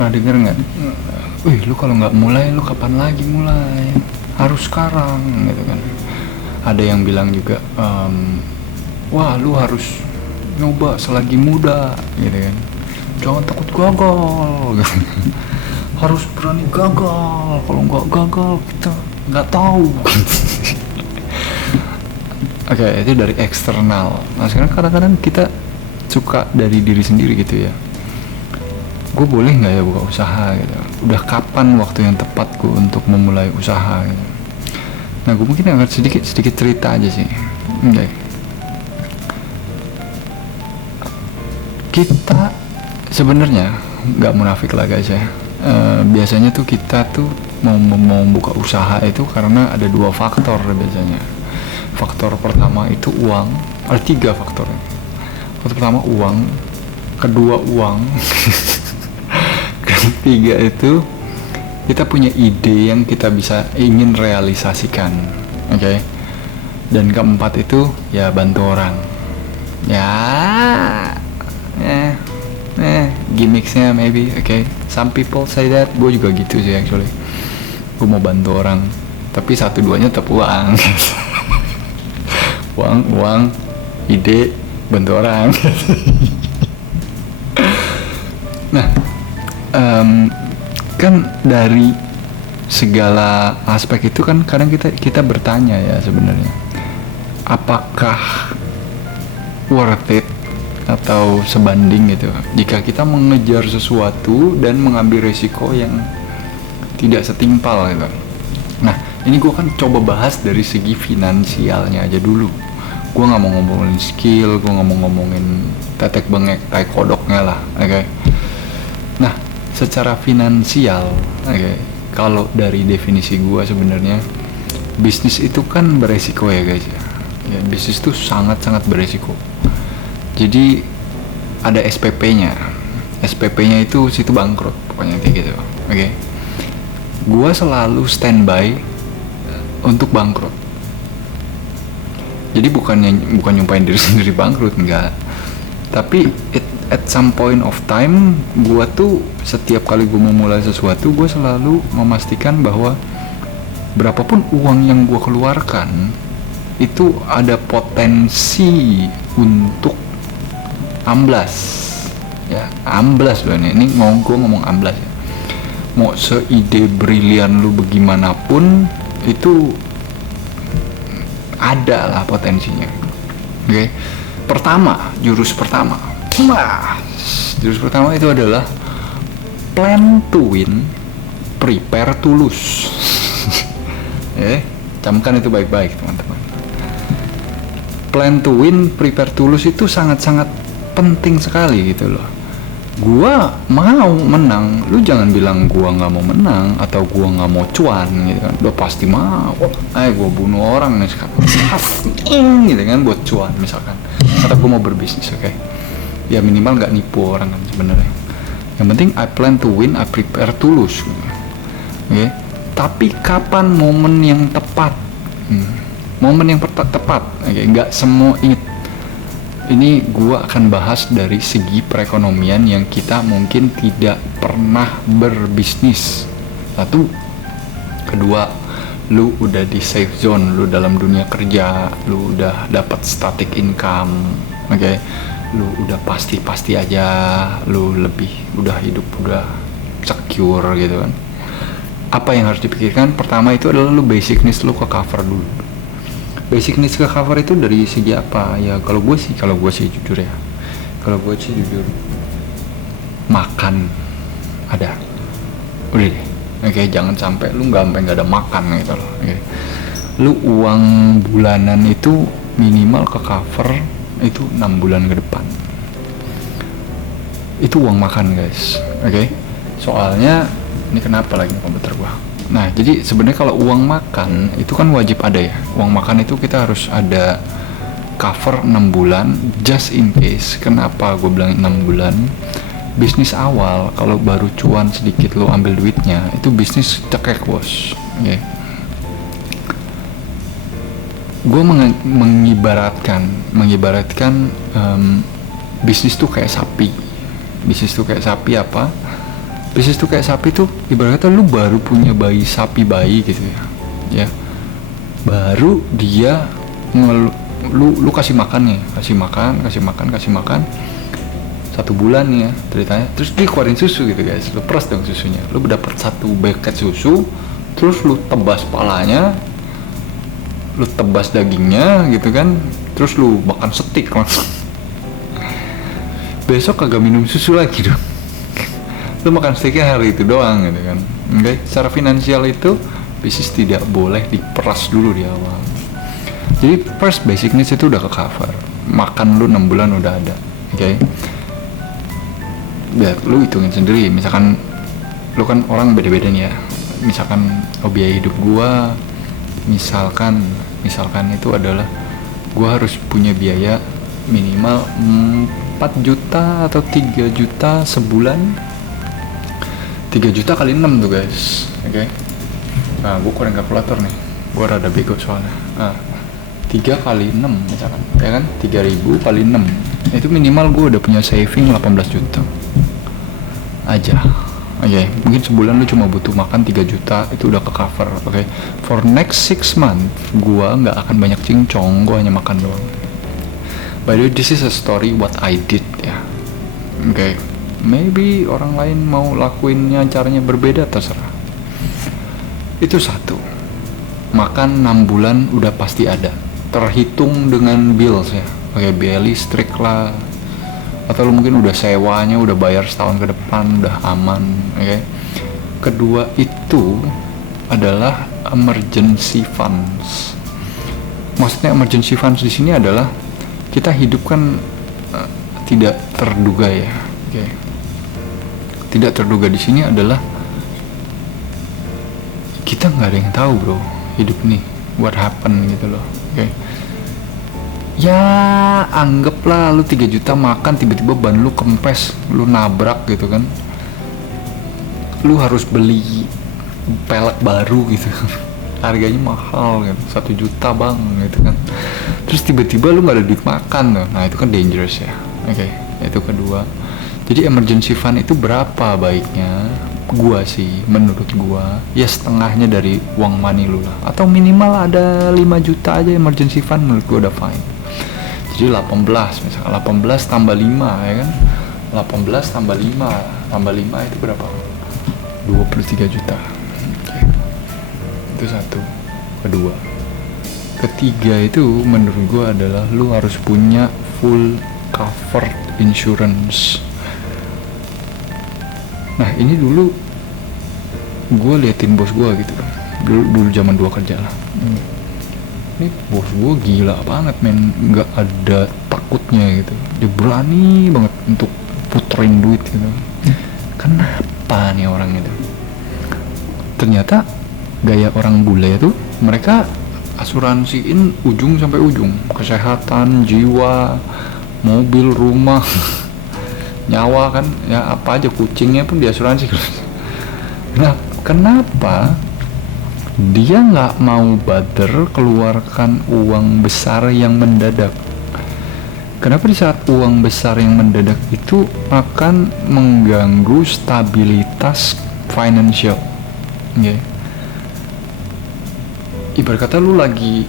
pernah denger nggak? Wih, lu kalau nggak mulai, lu kapan lagi mulai? Harus sekarang, gitu kan. Ada yang bilang juga, wah lu harus nyoba selagi muda, gitu kan. Jangan takut gagal, gitu. Harus berani gagal. Kalau nggak gagal, kita nggak tahu. Oke, itu dari eksternal. Nah sekarang kadang-kadang kita suka dari diri sendiri gitu ya. Gue boleh nggak ya buka usaha gitu? Udah kapan waktu yang tepat gue untuk memulai usaha gitu? Nah gue mungkin akan sedikit cerita aja sih. Oke. Kita sebenarnya nggak munafik lah guys ya. Biasanya tuh kita tuh mau buka usaha itu karena ada dua faktor biasanya. Faktor pertama itu uang, ada tiga faktornya. Faktor pertama uang, kedua uang, ketiga itu kita punya ide yang kita bisa ingin realisasikan, oke? Dan keempat itu ya bantu orang. Ya, gimmicksnya maybe, oke? Some people say that, gue juga gitu sih actually. Gue mau bantu orang, tapi satu duanya tetap uang. uang, ide, bantu orang. Nah, kan dari segala aspek itu kan kadang kita bertanya ya sebenarnya, apakah worth it atau sebanding gitu jika kita mengejar sesuatu dan mengambil resiko yang tidak setimpal gitu. Nah, ini gue kan coba bahas dari segi finansialnya aja dulu. Gue nggak mau ngomongin skill, gue nggak mau ngomongin tetek bengek tai kodoknya lah, oke? Nah, secara finansial, oke, kalau dari definisi gue sebenarnya bisnis itu kan beresiko ya guys ya. Bisnis itu sangat-sangat beresiko. Jadi ada SPP-nya. SPP-nya itu situ bangkrut pokoknya kayak gitu, oke? Gue selalu standby untuk bangkrut. Jadi bukan nyumpain diri sendiri bangkrut, enggak. Tapi at some point of time, gue tuh setiap kali gue mau mulai sesuatu, gue selalu memastikan bahwa berapapun uang yang gue keluarkan itu ada potensi untuk amblas. Ya, amblas loh ini gue ngomong amblas ya. Mau seide brilian lu bagaimanapun itu ada lah potensinya. Oke. Jurus pertama itu adalah plan to win, prepare to lose. Camkan itu baik-baik teman-teman. Plan to win, prepare to lose itu sangat-sangat penting sekali gitu loh. Gua mau menang, lu jangan bilang gua nggak mau menang atau gua nggak mau cuan gitu kan. Udah pasti mau. Gua bunuh orang nih sekarang, gitu kan buat cuan misalkan. Atau gua mau berbisnis, oke? Ya minimal nggak nipu orang kan sebenarnya. Yang penting I plan to win, I prepare to lose. Oke? Tapi kapan momen yang tepat? Momen yang tepat, oke? Nggak semua inget. Ini gue akan bahas dari segi perekonomian yang kita mungkin tidak pernah berbisnis. Satu, kedua, lu udah di safe zone, lu dalam dunia kerja, lu udah dapat static income, oke? Lu udah pasti aja, lu udah hidup udah secure gitu kan. Apa yang harus dipikirkan? Pertama itu adalah lu basic needs lu ke cover dulu. Basic needs ke cover itu dari segi apa? Ya kalau gue sih jujur ya. Kalau gue sih jujur, makan ada. Udah deh. Oke, jangan sampai lu nggak ada makan gitu loh. Oke. Lu uang bulanan itu minimal ke cover itu 6 bulan ke depan. Itu uang makan guys. Oke. Soalnya ini kenapa lagi komputer gua? Nah, jadi sebenarnya kalau uang makan itu kan wajib ada ya. Uang makan itu kita harus ada cover 6 bulan just in case. Kenapa gue bilang 6 bulan? Bisnis awal kalau baru cuan sedikit lo ambil duitnya, itu bisnis cekek bos. Okay. Gue mengibaratkan bisnis tuh kayak sapi. Bisnis tuh kayak sapi apa? Bisnis tuh kayak sapi tuh, ibaratnya lu baru punya sapi bayi gitu ya, baru dia lu kasih makan nih, kasih makan 1 bulan nih ya ceritanya, terus dia keluarin susu gitu guys, lu peras dong susunya, lu dapat 1 bucket susu, terus lu tebas palanya, lu tebas dagingnya gitu kan, terus lu makan steak langsung. Besok kagak minum susu lagi dong. Lu makan steaknya hari itu doang gitu kan. Oke, secara finansial itu bisnis tidak boleh diperas dulu di awal. Jadi first basic needs itu udah ke cover, makan lu 6 bulan udah ada. Oke, biar lu hitungin sendiri. Misalkan lu kan orang beda-beda nih ya, misalkan biaya hidup gua misalkan itu adalah gua harus punya biaya minimal 4 juta atau 3 juta sebulan. 3 juta kali 6 tuh guys. Oke. Nah, gue kurang kalkulator nih, gue rada bego soalnya. 3 kali 6 misalkan, ya kan, 3.000 kali 6 itu minimal gue udah punya saving 18 juta aja. Oke, mungkin sebulan lu cuma butuh makan 3 juta, itu udah ke cover. Oke, for next 6 month gue nggak akan banyak cincong, gue hanya makan doang. By the way, this is a story what I did ya. Oke, maybe orang lain mau lakuinnya caranya berbeda, terserah. Itu satu. Makan 6 bulan udah pasti ada, terhitung dengan bills ya. Oke, biaya listrik lah, atau lu mungkin udah sewanya udah bayar setahun ke depan, udah aman. Oke. Kedua itu adalah emergency funds. Maksudnya emergency funds di sini adalah kita hidup kan tidak terduga ya. Oke. Tidak terduga di sini adalah kita nggak ada yang tahu bro, hidup nih what happen gitu loh. Oke. Ya anggaplah lu 3 juta makan, tiba-tiba ban lu kempes, lu nabrak gitu kan, lu harus beli pelek baru gitu, harganya mahal gitu, 1 juta bang gitu kan, terus tiba-tiba lu nggak ada duit makan tuh. Nah itu kan dangerous ya. Oke. Itu kedua. Jadi emergency fund itu berapa baiknya? Gua sih, menurut gua ya setengahnya dari uang money lu lah, atau minimal ada 5 juta aja emergency fund, menurut gua udah fine. Jadi 18 misalkan, 18 tambah 5 ya kan, 18 tambah 5 itu berapa? 23 juta. Oke. Itu satu. Kedua, ketiga itu menurut gua adalah lu harus punya full covered insurance. Nah ini dulu gue liatin bos gue gitu, dulu zaman 2 kerja lah. Ini bos gue gila banget men, nggak ada takutnya gitu, dia berani banget untuk puterin duit gitu. Kenapa nih orang itu? Ternyata gaya orang bule itu, mereka asuransiin ujung sampai ujung, kesehatan, jiwa, mobil, rumah, nyawa kan ya, apa aja, kucingnya pun diasuransi. Nah kenapa dia nggak mau bother keluarkan uang besar yang mendadak? Kenapa di saat uang besar yang mendadak itu akan mengganggu stabilitas financial? Okay. Ibarat kata lu lagi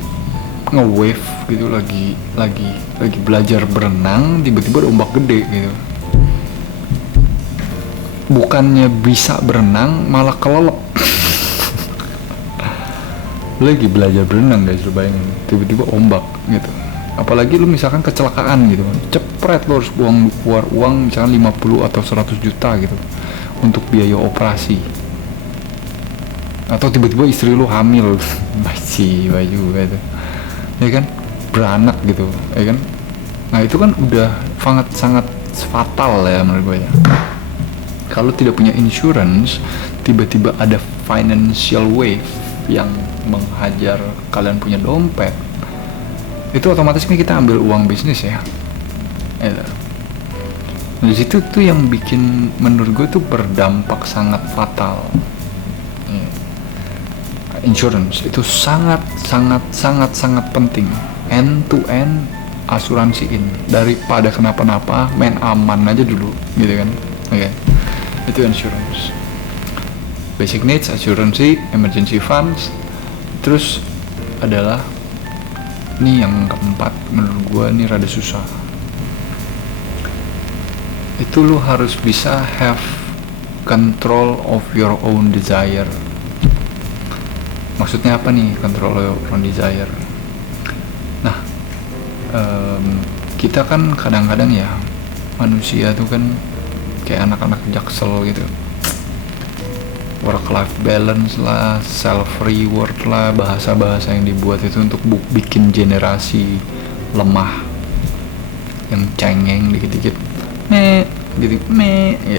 nge-wave gitu, lagi belajar berenang, tiba-tiba ada ombak gede gitu. Bukannya bisa berenang, malah kelelep. Lagi belajar berenang guys, lu bayangin, tiba-tiba ombak gitu. Apalagi lu misalkan kecelakaan gitu, cepret lu harus keluar uang misalkan 50 atau 100 juta gitu untuk biaya operasi. Atau tiba-tiba istri lu hamil, baju gitu, ya kan, beranak gitu, ya kan. Nah itu kan udah sangat fatal ya menurut gue ya. Kalau tidak punya insurance, tiba-tiba ada financial wave yang menghajar kalian punya dompet, itu otomatis kan kita ambil uang bisnis ya. Nah, di situ tuh yang bikin menurut gue tuh berdampak sangat fatal. Insurance itu sangat penting, end to end asuransiin, daripada kenapa-napa main aman aja dulu gitu kan. Oke. Itu insurance. basic needs, assurance, emergency funds. Terus adalah ini yang keempat, menurut gue ini rada susah. Itu lu harus bisa have control of your own desire. Maksudnya apa nih control your own desire? Nah, kita kan kadang-kadang ya manusia tuh kan kayak anak-anak jaksel gitu, work life balance lah, self reward lah, bahasa-bahasa yang dibuat itu untuk bikin generasi lemah yang cengeng dikit-dikit gitu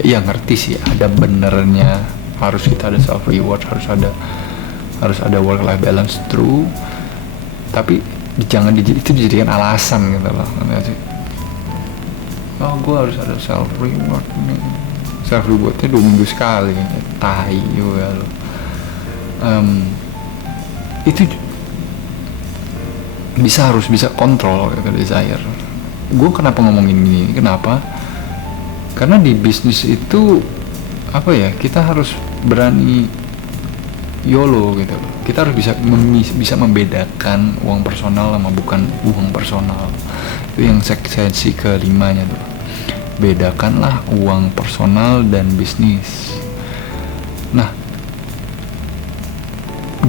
ya ngerti sih, ada benernya, harus kita ada self reward, harus ada work life balance, true, tapi jangan itu dijadikan alasan gitu loh, ngerti sih? Oh, gue harus ada self reward nih, self rewardnya 2 minggu sekali, tai juga lo. Itu harus bisa kontrol gitu, desire. Gue kenapa ngomongin gini? Kenapa? Karena di bisnis itu apa ya, kita harus berani YOLO gitu loh. Kita harus bisa membedakan uang personal sama bukan uang personal. Itu yang seksi kelimanya tuh. Bedakanlah uang personal dan bisnis. Nah,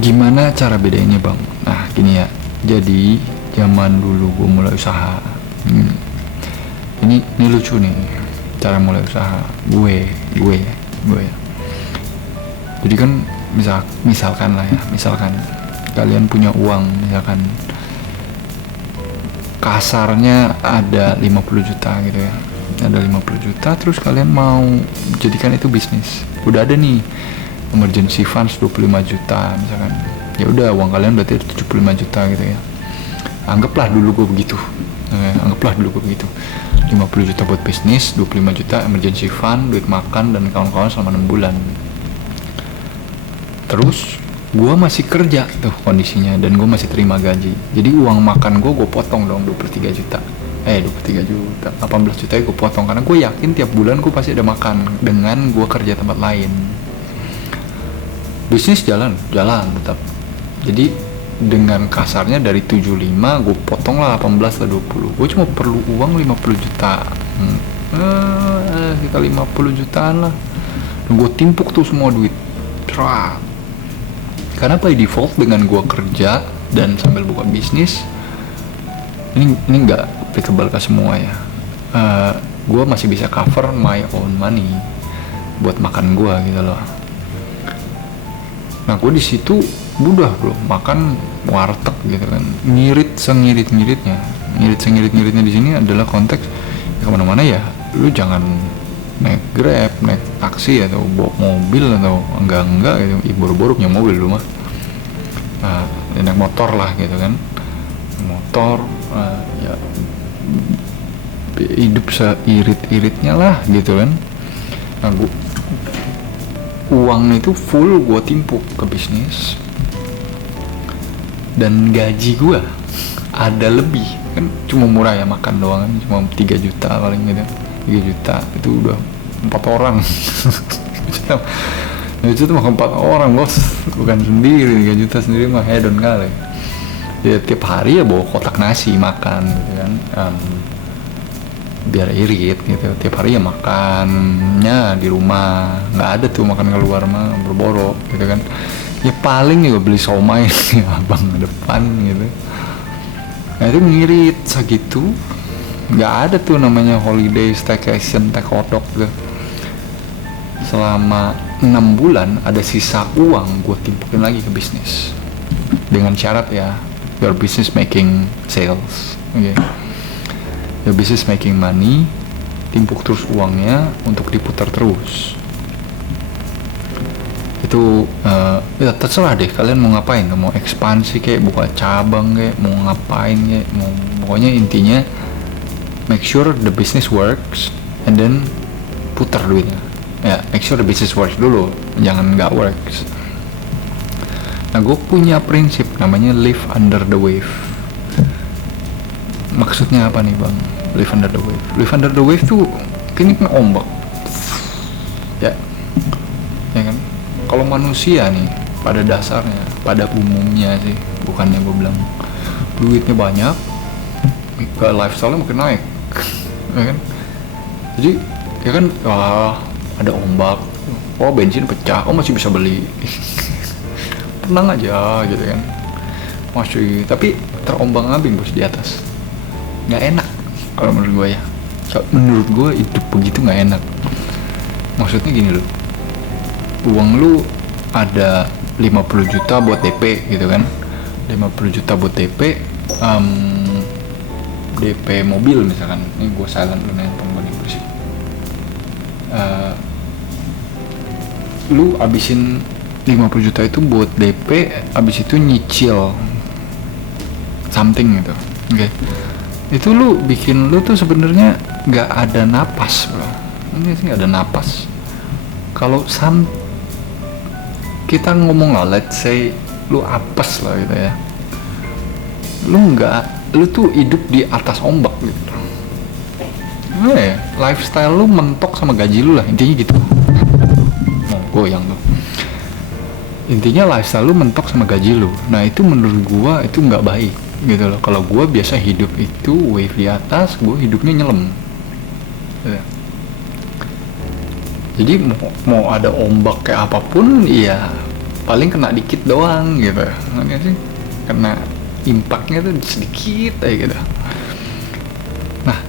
gimana cara bedanya bang? Nah gini ya, jadi zaman dulu gue mulai usaha, ini lucu nih cara mulai usaha gue ya. Jadi kan misalkan kalian punya uang, misalkan kasarnya ada 50 juta gitu ya, ada 50 juta, terus kalian mau jadikan itu bisnis. Udah ada nih emergency funds 25 juta misalkan, ya udah uang kalian berarti 75 juta gitu ya. Anggaplah dulu gue begitu, 50 juta buat bisnis, 25 juta emergency fund, duit makan dan kawan-kawan selama 6 bulan. Terus gue masih kerja tuh kondisinya, dan gue masih terima gaji. Jadi uang makan gue potong dong 23 juta, 18 juta gue potong, karena gue yakin tiap bulan gue pasti ada makan dengan gue kerja tempat lain. Bisnis jalan tetap. Jadi dengan kasarnya dari 75 gue potong lah 18 lah 20. Gue cuma perlu uang 50 juta. Kita 50 jutaan lah. Dan gue timpuk tuh semua duit. Karena by default dengan gue kerja dan sambil buka bisnis, ini nggak applicable ke semua ya. Gue masih bisa cover my own money buat makan gue gitu loh. Nah gue di situ udah bro, makan warteg gitu kan, ngirit sengirit-ngiritnya di sini adalah konteks ya, kemana-mana ya lu jangan naik Grab, naik taksi atau bawa mobil atau enggak gitu, boro-boro punya mobil lu mah. Naik motor lah gitu kan, motor ya hidup seirit-iritnya lah gitu kan. Nah uang itu full gue timpuk ke bisnis, dan gaji gue ada lebih kan, cuma murah ya makan doang kan, cuma 3 juta paling gitu, 3 juta itu udah 4 orang. Itu tuh makan 4 orang bos, bukan sendiri. 3 juta sendiri mah hedon kali ya. Tiap hari ya bawa kotak nasi makan gitu kan, biar irit gitu. Tiap hari ya makannya di rumah, nggak ada tuh makan keluar mah, berboro gitu kan. Ya paling juga beli somai ya abang depan gitu. Nah itu ngirit segitu, nggak ada tuh namanya holiday, staycation, take hotdog gitu. Selama 6 bulan ada sisa uang, gue timpukin lagi ke bisnis dengan syarat ya, your business making sales, oke. Your business making money, timpuk terus uangnya untuk diputar terus. Itu ya terserah deh kalian mau ngapain, mau ekspansi kayak buka cabang kayak mau ngapain kayak mau, pokoknya intinya make sure the business works and then putar duitnya ya. Make sure the business works dulu, jangan nggak works. Nah gue punya prinsip namanya live under the wave. Maksudnya apa nih bang, live under the wave? Live under the wave tuh kayaknya kan ombak ya kan, kalau manusia nih pada dasarnya, pada umumnya sih, bukannya gue bilang duitnya banyak ke lifestyle-nya makin naik. Ya kan? Jadi ya kan, wah ada ombak, oh bensin pecah, oh masih bisa beli. Tenang aja gitu kan, masih, tapi terombang-ambing bos di atas, nggak enak kalau menurut gue ya. Menurut gue hidup begitu nggak enak. Maksudnya gini loh, uang lu ada 50 juta buat DP gitu kan, 50 juta buat DP, DP mobil misalkan. Ini gue silent lu nonton gue nih bersih. Lu abisin 50 juta itu buat DP, abis itu nyicil something gitu, oke. Itu lu bikin lu tuh sebenarnya nggak ada napas bro. Ini sih nggak ada napas. Kalau kita ngomong lah, let's say lu apes lah gitu ya, lu tuh hidup di atas ombak gitu. Ya, lifestyle lu mentok sama gaji lu lah, intinya gitu. Mau goyang tuh. Intinya lifestyle lu mentok sama gaji lu. Nah itu menurut gua itu nggak baik gitu loh. Kalau gua biasa hidup itu wave di atas, gua hidupnya nyelam. Ya. Jadi mau ada ombak kayak apapun, ya paling kena dikit doang gitu. Nggak sih? Kena impactnya tuh sedikit aja gitu. Nah,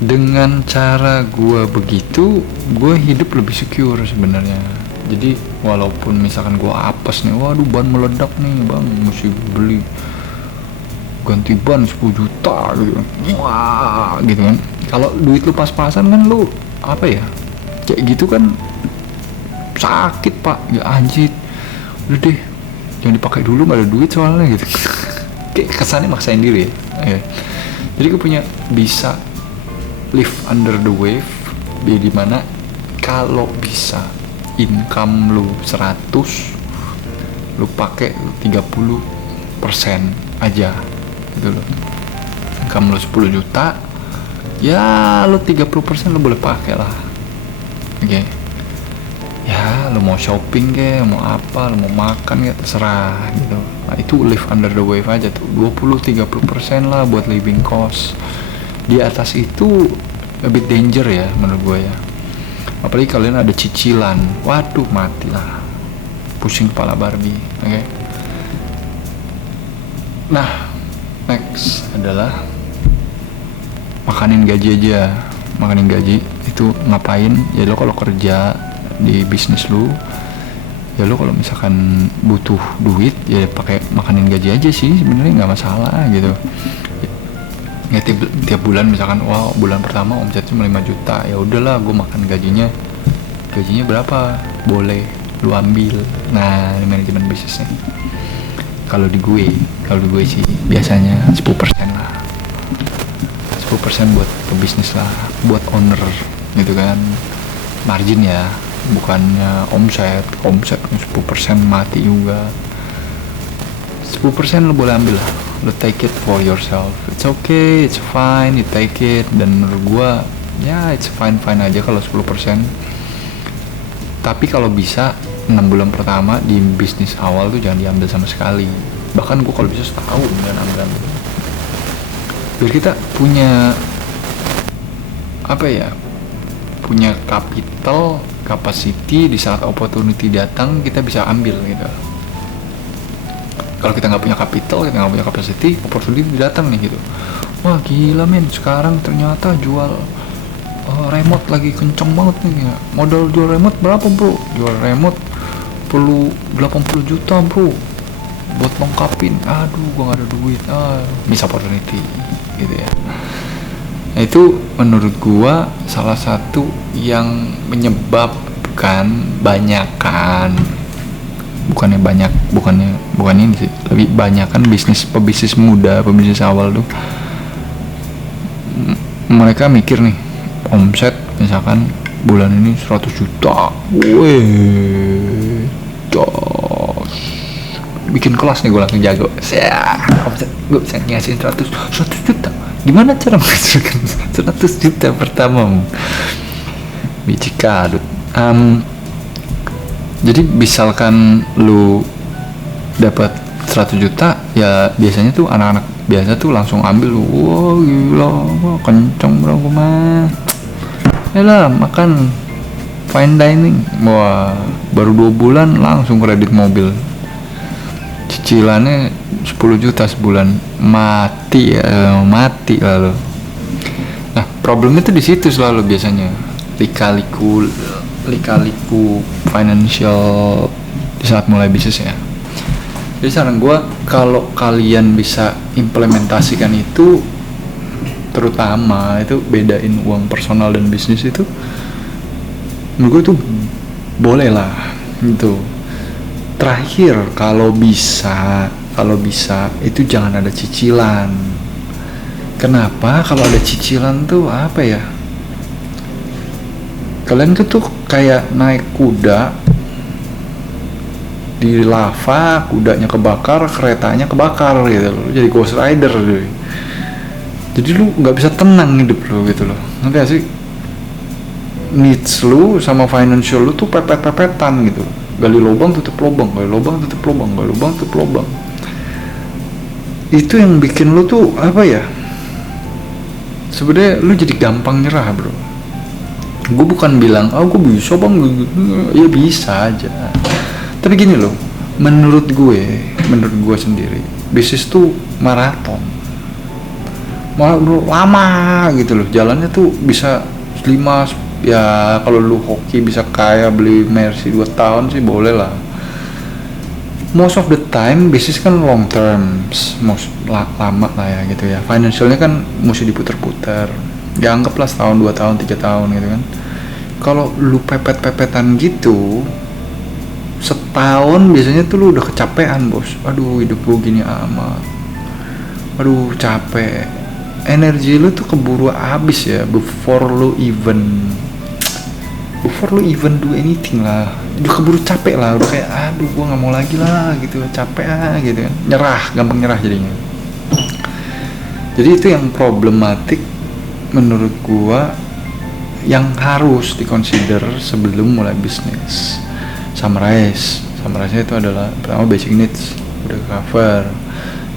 dengan cara gue begitu, gue hidup lebih secure sebenarnya. Jadi walaupun misalkan gue apes nih, waduh ban meledak nih bang, mesti beli ganti ban 10 juta gitu, wah gitu kan. Kalau duit lu pas-pasan kan lu apa ya, kayak gitu kan sakit pak, ya anjir, udah deh jangan dipakai dulu, gak ada duit soalnya gitu. Kayak kesannya maksain diri ya. Jadi gue punya bisa live under the wave, di mana kalau bisa income lu 100, lu pakai 30% aja gitu loh. Income lu 10 juta, ya lu 30% lu boleh pakai lah. Oke. Ya lu mau shopping ke, mau apa, lu mau makan ya terserah gitu. Nah itu live under the wave aja tuh, 20-30% lah buat living cost. Di atas itu a bit danger ya menurut gue ya. Apalagi kalian ada cicilan, waduh matilah, pusing kepala Barbie. Oke. Nah next adalah makanin gaji aja. Makanin gaji itu ngapain ya? Lo kalau kerja di bisnis lu, ya lo kalau misalkan butuh duit ya pakai makanin gaji aja sih, sebenarnya nggak masalah gitu. Ya tiap bulan misalkan, wah bulan pertama omset cuma 5 juta, ya udahlah gue makan gajinya berapa boleh lu ambil. Nah ini manajemen bisnisnya. Kalau di gue sih biasanya 10% lah, 10% buat pebisnis lah, buat owner gitu kan, margin ya, bukannya omset 10% mati juga. 10% lo boleh ambil lah, lo take it for yourself, it's okay, it's fine, you take it. Dan menurut gua ya it's fine aja kalau 10%. Tapi kalau bisa 6 bulan pertama di bisnis awal tuh jangan diambil sama sekali, bahkan gua kalau bisa setahun dan ambil, biar kita punya apa ya, punya capital capacity, di saat opportunity datang kita bisa ambil gitu. Kalau kita nggak punya capital, kita nggak punya capacity, opportunity datang nih gitu, wah gila men, sekarang ternyata jual remote lagi kenceng banget nih ya. Modal jual remote berapa bro? Jual remote perlu 80 juta bro buat lengkapin, aduh gua nggak ada duit, miss opportunity gitu ya. Nah, itu menurut gua salah satu yang menyebabkan bukan ini sih, lebih banyakan pebisnis muda, pebisnis awal tuh mereka mikir nih, omset misalkan bulan ini 100 juta, weh jos, bikin kelas nih gue langsung jago, omset gue bisa ngasih 100 juta. Gimana cara menghasilkan 100 juta pertama? Biji kadut. Jadi misalkan lu dapat 100 juta, ya biasanya tuh anak-anak biasa tuh langsung ambil, wah gila, wah, kenceng bro gua mah. Yalah makan fine dining, wah baru 2 bulan langsung kredit mobil, cicilannya 10 juta sebulan, mati lalu. Nah problemnya tuh di situ selalu biasanya, lika-liku financial di saat mulai bisnis ya. Jadi saran gue, kalau kalian bisa implementasikan itu, terutama itu bedain uang personal dan bisnis itu, menurut gue itu boleh lah gitu. Terakhir, kalau bisa itu jangan ada cicilan. Kenapa? Kalau ada cicilan tuh apa ya, kalian tuh kayak naik kuda di lava, kudanya kebakar, keretanya kebakar gitu loh. Jadi Ghost Rider gitu. Jadi lu nggak bisa tenang hidup lu gitu loh. Nanti gak sih, needs lu sama financial lu tuh pepet-pepetan gitu. Gali lubang tutup lubang, gali lubang tutup lubang, gali lubang tutup lubang. Itu yang bikin lu tuh apa ya, sebenarnya lu jadi gampang nyerah bro. Gue bukan bilang gue bisa bang, ya bisa aja. Tapi gini loh, menurut gue sendiri, bisnis tuh maraton, lama gitu loh. Jalannya tuh bisa 5, ya kalau lu hoki bisa kaya beli Mercy 2 tahun sih boleh lah. Most of the time bisnis kan long term, lama lah ya gitu ya. Financialnya kan mesti diputer-puter, ya anggaplah setahun, 2 tahun, 3 tahun gitu kan. Kalau lu pepet-pepetan gitu, setahun biasanya tuh lu udah kecapean bos. Aduh hidup gue gini amat, aduh capek, energi lu tuh keburu habis ya before lu even do anything lah. Udah keburu capek lah, udah kayak aduh gue nggak mau lagi lah gitu, capek gitu kan, nyerah, gampang nyerah jadinya. Jadi itu yang problematik menurut gue, yang harus dikonsider sebelum mulai bisnis. Summarize-nya itu adalah, pertama basic needs udah cover,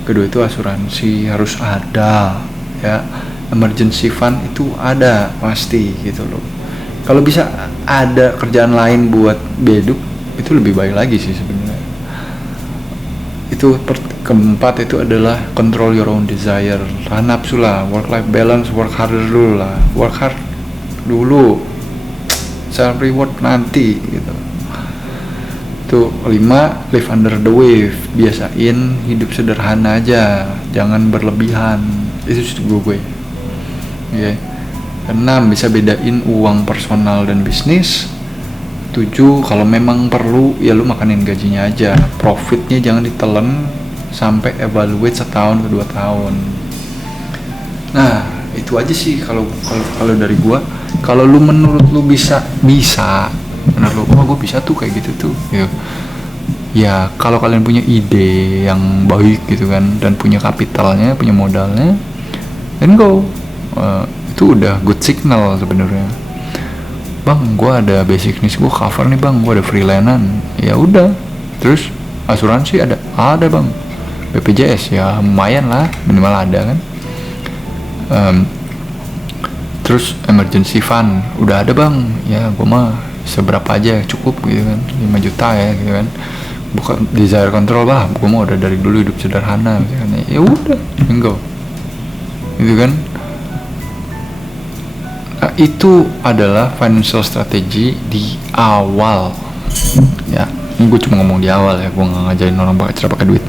kedua itu asuransi harus ada ya, emergency fund itu ada pasti gitu loh. Kalau bisa ada kerjaan lain buat beduk itu lebih baik lagi sih sebenarnya. Itu keempat itu adalah control your own desire, tahan nafsu lah, work life balance, work hard dulu, self reward nanti gitu. Itu 5, live under the wave, biasain hidup sederhana aja, jangan berlebihan. Itu gue ya. 6, bisa bedain uang personal dan bisnis. 7, kalau memang perlu ya lu makanin gajinya aja, profitnya jangan ditelen sampai evaluate setahun ke 2 tahun. Nah itu aja sih kalau dari gua. Kalau lu menurut lu bisa menurut lu, gue bisa tuh kayak gitu tuh ya kalau kalian punya ide yang baik gitu kan, dan punya kapitalnya, punya modalnya, then go. Itu udah good signal sebenarnya. Bang, gue ada basic needs gue cover nih bang, gue ada freelance-an, ya udah. Terus asuransi ada bang, BPJS ya lumayan lah, minimal ada kan. Terus emergency fund udah ada bang, ya gue mah seberapa aja cukup gitu kan, 5 juta ya gitu kan. Bukan desire control lah, gue mah udah dari dulu hidup sederhana gitu kan. Ya udah, go gitu kan. Nah, itu adalah financial strategy di awal ya. Ini gue cuma ngomong di awal ya, gue nggak ngajarin orang cara pakai duit.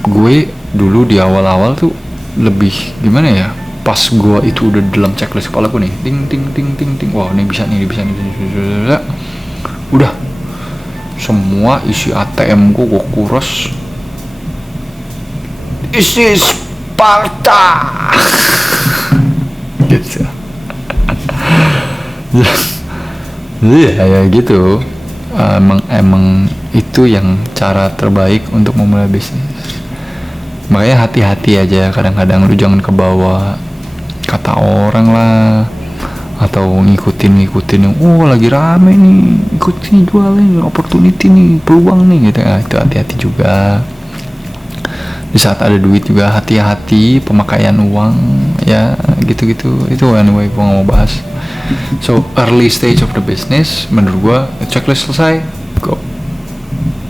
Gue dulu di awal-awal tuh lebih gimana ya, pas gue itu udah dalam checklist kepala gue nih, ting, wah ini bisa nih, udah semua isi ATM gue kuras, isi Sparta gitu. Ya gitu. Emang itu yang cara terbaik untuk memulai bisnis. Makanya hati-hati aja, kadang-kadang lu jangan kebawa kata orang lah, atau ngikutin yang lagi rame nih, ikut sini jual ini, opportunity nih, peluang nih gitu ya. Itu hati-hati juga. Di saat ada duit juga hati-hati pemakaian uang ya, gitu-gitu. Itu anyway gua nggak mau bahas. So early stage of the business menurut gua checklist selesai,